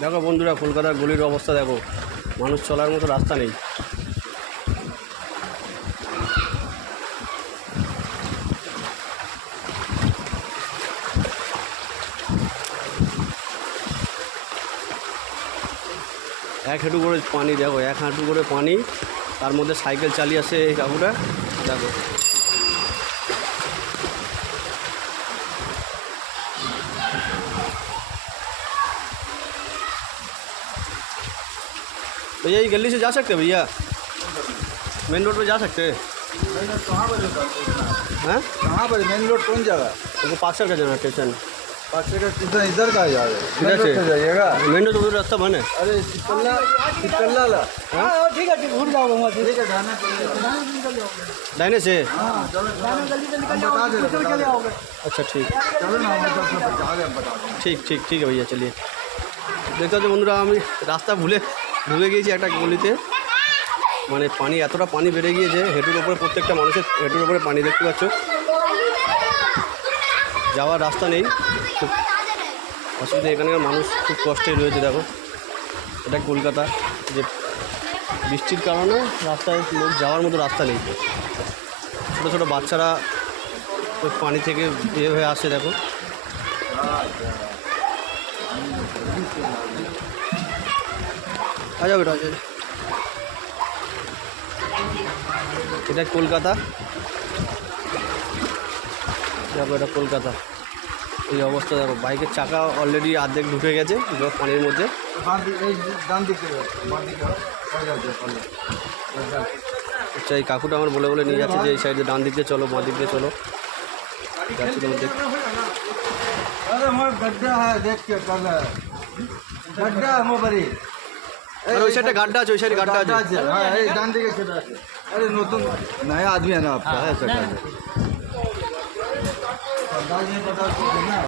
দেখো বন্ধুরা, কলকাতার গলির অবস্থা দেখো, মানুষ চলার মতো রাস্তা নেই। এক হাঁটু করে পানি, দেখো এক হাঁটু করে পানি, তার মধ্যে সাইকেল চালিয়ে আসে এই কাকুটা। দেখো भैया ये गली से जा सकते हैं भैया, मेन रोड पे जा सकते हैं? कहाँ पर हैं कहाँ पर मेन रोड कौन जगह? हमको पाक्सर का जाना स्टेशन। पाँच का स्टेशन इधर का जाएगा, इधर से जाइएगा। मेन रोड उधर रास्ता बंद है। अरे चिकल्ला ला। हाँ ठीक है घूम जाओ वहाँ से। ठीक है जाना पड़ेगा। दाहिने से। हाँ चलो बता दे। अच्छा ठीक, चलो ना हम बता दें। ঠিক ঠিক ঠিক আছে ভাইয়া, চলিয়ে। দেখতে হচ্ছে বন্ধুরা, আমি রাস্তা ভুলে ঢুকে গিয়েছি একটা গলিতে। মানে পানি, এতটা পানি বেড়ে গিয়েছে, হেঁটুর ওপরে, প্রত্যেকটা মানুষের হেঁটুর ওপরে পানি, দেখতে পাচ্ছ। যাওয়ার রাস্তা নেই, খুব অসুবিধা। এখানকার মানুষ খুব কষ্টে রয়েছে। দেখো এটা কলকাতা, যে বৃষ্টির কারণে রাস্তায় লোক যাওয়ার মতো রাস্তা নেই। ছোটো ছোটো বাচ্চারা তো পানি থেকে ইয়ে হয়ে আসে। দেখো আচ্ছা বেটা, এটা কলকাতা। দেখো এটা কলকাতা, এই অবস্থা। দেখো বাইকের চাকা অলরেডি অর্ধেক ঢুকে গেছে পানির মধ্যে। আচ্ছা, এই কাকুটা আমার বলে বলে নিয়ে যাচ্ছে যে এই সাইডে ডান দিক দিয়ে চলো, বাঁ দিক দিয়ে চলো। যাচ্ছি তোমার দেখ। अरे मोर गड्ढा है, देख के कर गड्ढा है मोबारी। আর ওই সাইডে গাড্ডা আছে, ওই সাইডে গাড্ডা আছে। हाँ ये डांडी के खेत है। अरे नतून नया आदमी है ना आपका, है सर।